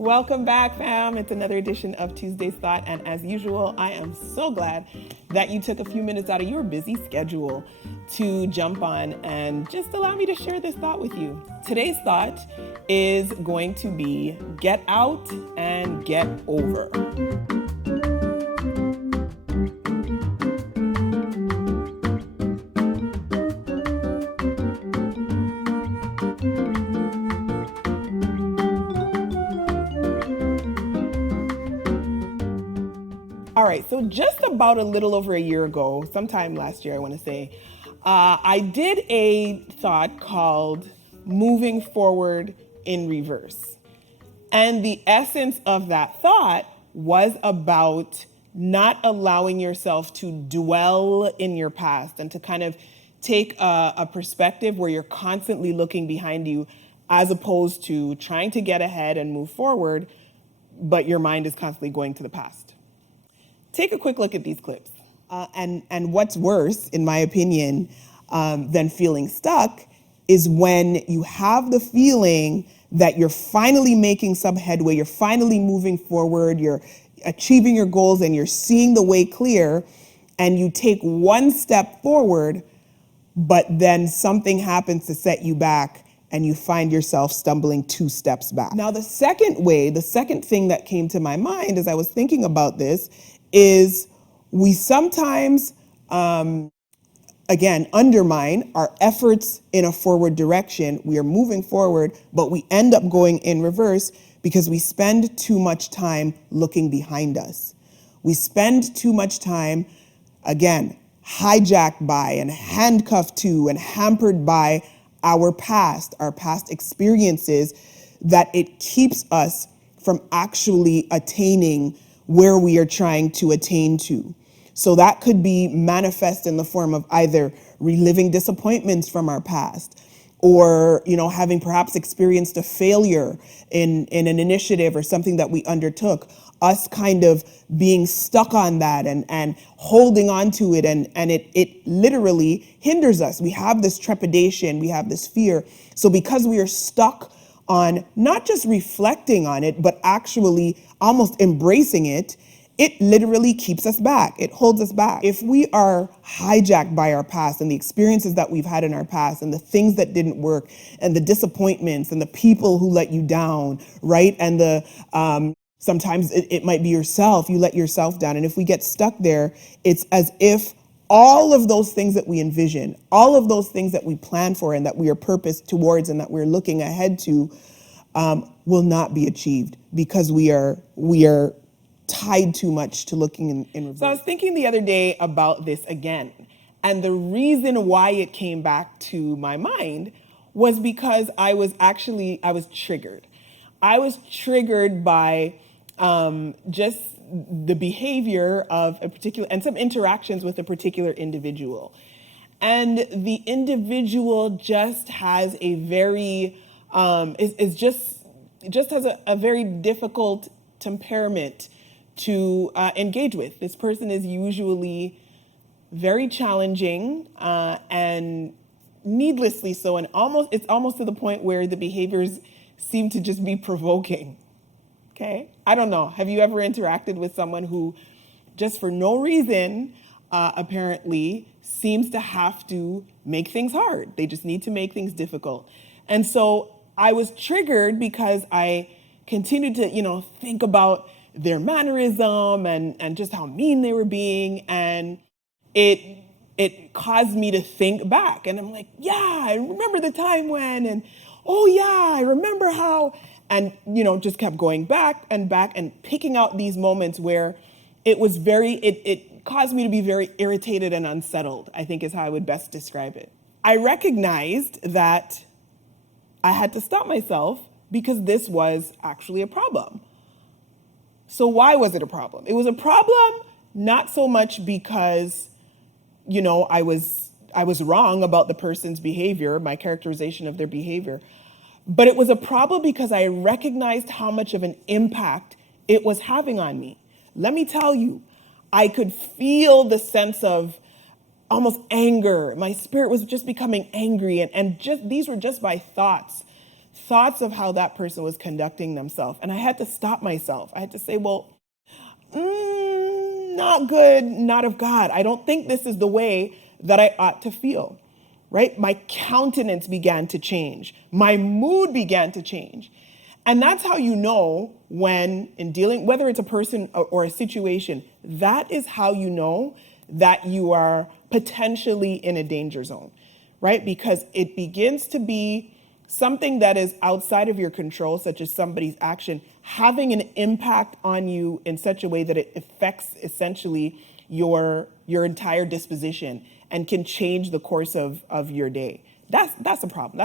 Welcome back, fam. It's another edition of Tuesday's Thought, and as usual, I am so glad that you took a few minutes out of your busy schedule to jump on and just allow me to share this thought with you. Today's thought is going to be get out and get over. All right, so just about a little over a year ago, sometime last year, I want to say, I did a thought called moving forward in reverse. And the essence of that thought was about not allowing yourself to dwell in your past and to kind of take a perspective where you're constantly looking behind you as opposed to trying to get ahead and move forward, but your mind is constantly going to the past. Take a quick look at these clips. And what's worse, in my opinion, than feeling stuck is when you have the feeling that you're finally making some headway, you're finally moving forward, you're achieving your goals and you're seeing the way clear, and you take one step forward, but then something happens to set you back and you find yourself stumbling 2 steps back. Now, the second thing that came to my mind as I was thinking about this is we sometimes, again, undermine our efforts in a forward direction. We are moving forward, but we end up going in reverse because we spend too much time looking behind us. We spend too much time, again, hijacked by and handcuffed to and hampered by our past experiences, that it keeps us from actually attaining where we are trying to attain to. So that could be manifest in the form of either reliving disappointments from our past, or having perhaps experienced a failure in an initiative or something that we undertook, us kind of being stuck on that and holding on to it, and it literally hinders us. We have this trepidation, we have this fear. So because we are stuck on not just reflecting on it, but actually almost embracing it, it literally keeps us back. It holds us back. If we are hijacked by our past and the experiences that we've had in our past and the things that didn't work and the disappointments and the people who let you down, right? And the sometimes it might be yourself, you let yourself down. And if we get stuck there, it's as if all of those things that we envision, all of those things that we plan for and that we are purposed towards and that we're looking ahead to will not be achieved because we are tied too much to looking in reverse. So I was thinking the other day about this again, and the reason why it came back to my mind was because I was triggered. I was triggered by just the behavior of a particular, and some interactions with a particular individual. And the individual just has a very, just has a very difficult temperament to engage with. This person is usually very challenging and needlessly so, and it's almost to the point where the behaviors seem to just be provoking. Okay? I don't know. Have you ever interacted with someone who just for no reason apparently seems to have to make things hard? They just need to make things difficult. And so I was triggered because I continued to, think about their mannerism and just how mean they were being. And it caused me to think back. And I'm like, yeah, I remember the time when, and oh yeah, I remember how, and just kept going back and picking out these moments where it caused me to be very irritated and unsettled, I think is how I would best describe it. I recognized that I had to stop myself because this was actually a problem. So why was it a problem? It was a problem not so much because, I was wrong about the person's behavior, my characterization of their behavior, but it was a problem because I recognized how much of an impact it was having on me. Let me tell you, I could feel the sense of almost anger. My spirit was just becoming angry, and just these were just by thoughts thoughts of how that person was conducting themselves. And I had to stop myself. I had to say, well, not good, not of God. I don't think this is the way that I ought to feel, right? My countenance began to change. My mood began to change. And that's how you know when in dealing, whether it's a person or a situation, that is how you know that you are potentially in a danger zone, right? Because it begins to be something that is outside of your control, such as somebody's action, having an impact on you in such a way that it affects essentially your entire disposition and can change the course of your day. That's a problem.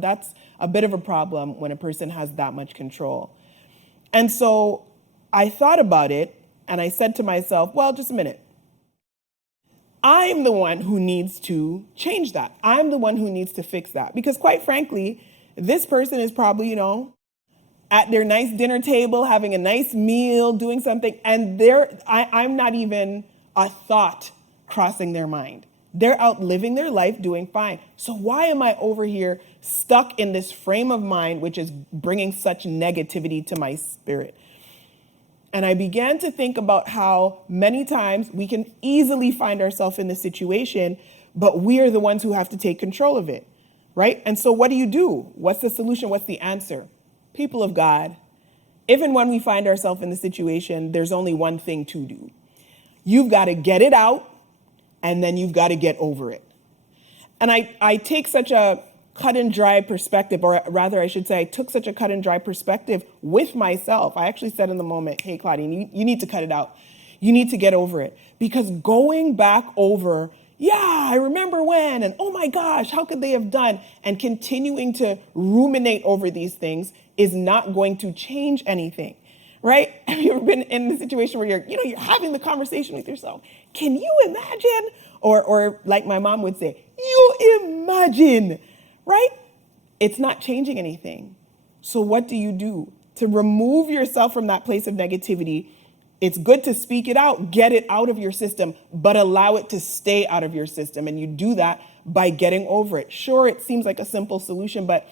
That's a bit of a problem when a person has that much control. And so I thought about it and I said to myself, well, just a minute. I'm the one who needs to change that. I'm the one who needs to fix that. Because quite frankly, this person is probably, at their nice dinner table, having a nice meal, doing something, and I'm not even a thought crossing their mind. They're out living their life doing fine. So why am I over here stuck in this frame of mind, which is bringing such negativity to my spirit? And I began to think about how many times we can easily find ourselves in this situation, but we are the ones who have to take control of it, right? And so what do? What's the solution? What's the answer? People of God, if and when we find ourselves in the situation, there's only one thing to do. You've got to get it out, and then you've got to get over it. And I take such a cut and dry perspective, or rather I should say I took such a cut and dry perspective with myself. I actually said in the moment, hey, Claudine, you need to cut it out. You need to get over it. Because going back over, yeah, I remember when, and oh my gosh, how could they have done? And continuing to ruminate over these things is not going to change anything, right? Have you ever been in the situation where you're having the conversation with yourself? Can you imagine? Or like my mom would say, you imagine, right? It's not changing anything. So what do you do? To remove yourself from that place of negativity, it's good to speak it out, get it out of your system, but allow it to stay out of your system. And you do that by getting over it. Sure, it seems like a simple solution, but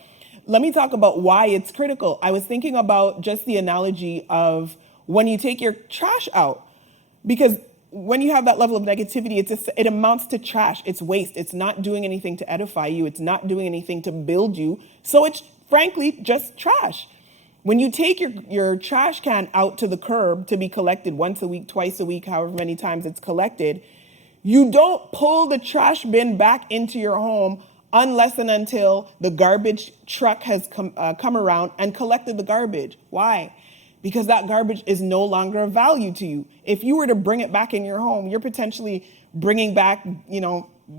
let me talk about why it's critical. I was thinking about just the analogy of when you take your trash out, because when you have that level of negativity, it amounts to trash. It's waste. It's not doing anything to edify you. It's not doing anything to build you. So it's frankly just trash. When you take your trash can out to the curb to be collected once a week, twice a week, however many times it's collected, you don't pull the trash bin back into your home unless and until the garbage truck has come around and collected the garbage. Why? Because that garbage is no longer of value to you. If you were to bring it back in your home, you're potentially bringing back,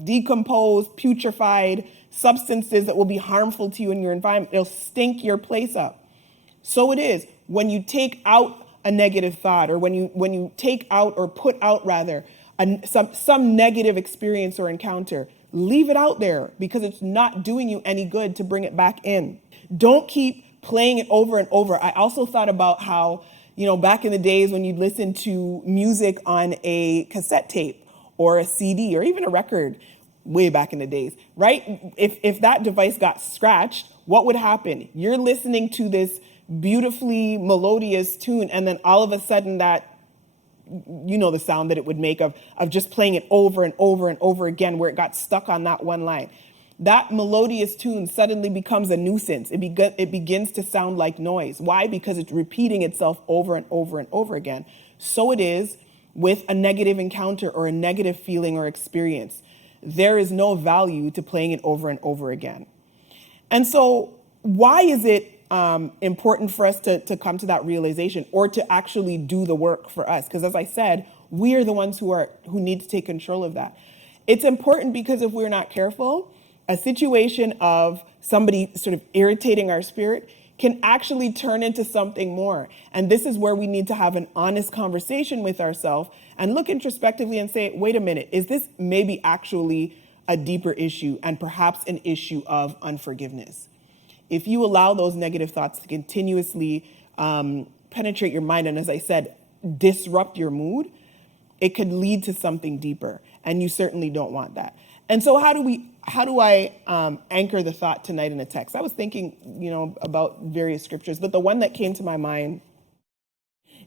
decomposed, putrefied substances that will be harmful to you in your environment. It'll stink your place up. So it is when you take out a negative thought, or when you take out or put out rather some negative experience or encounter, leave it out there because it's not doing you any good to bring it back in. Don't keep playing it over and over. I also thought about how, back in the days when you'd listen to music on a cassette tape or a CD or even a record, way back in the days, right? If that device got scratched, what would happen? You're listening to this beautifully melodious tune, and then all of a sudden that, the sound that it would make of just playing it over and over and over again, where it got stuck on that one line. That melodious tune suddenly becomes a nuisance. It begins to sound like noise. Why? Because it's repeating itself over and over and over again. So it is with a negative encounter or a negative feeling or experience. There is no value to playing it over and over again. And so why is it important for us to come to that realization, or to actually do the work for us? Because as I said, we are the ones who need to take control of that. It's important because if we're not careful, a situation of somebody sort of irritating our spirit can actually turn into something more. And this is where we need to have an honest conversation with ourselves and look introspectively and say, wait a minute, is this maybe actually a deeper issue, and perhaps an issue of unforgiveness? If you allow those negative thoughts to continuously penetrate your mind, and as I said, disrupt your mood, it could lead to something deeper, and you certainly don't want that. And so how do we how do I anchor the thought tonight in a text? I was thinking, about various scriptures, but the one that came to my mind,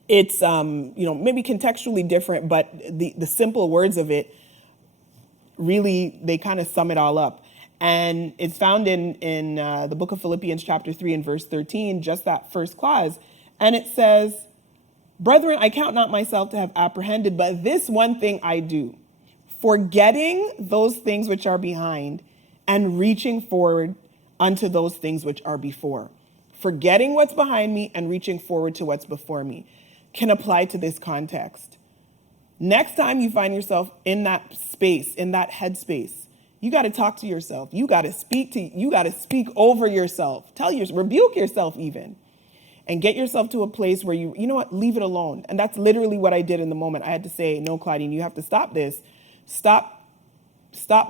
it's, maybe contextually different, but the simple words of it, really, they kind of sum it all up. And it's found in the book of Philippians chapter 3 and verse 13, just that first clause. And it says, "Brethren, I count not myself to have apprehended, but this one thing I do, forgetting those things which are behind and reaching forward unto those things which are before." Forgetting what's behind me and reaching forward to what's before me can apply to this context. Next time you find yourself in that space, in that headspace, you got to talk to yourself. You got to speak over yourself. Rebuke yourself even. And get yourself to a place where you know what, leave it alone. And that's literally what I did in the moment. I had to say, no, Claudine, you have to stop this. Stop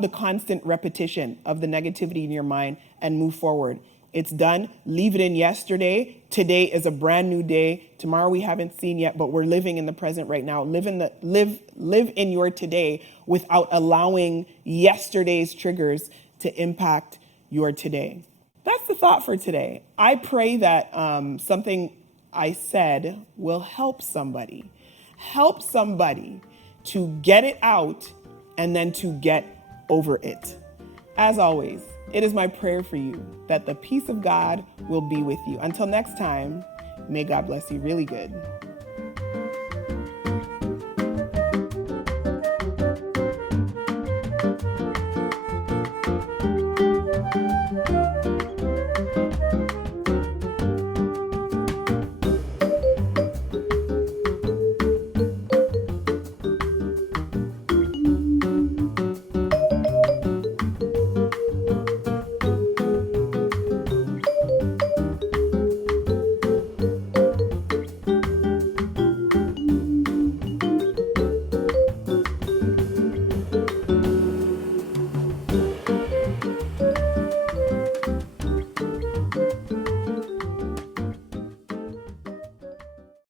the constant repetition of the negativity in your mind and move forward. It's done. Leave it in yesterday. Today is a brand new day. Tomorrow we haven't seen yet, but we're living in the present right now. Live in your today without allowing yesterday's triggers to impact your today. That's the thought for today. I pray that something I said will help somebody to get it out and then to get over it. As always, it is my prayer for you that the peace of God will be with you. Until next time, may God bless you really good.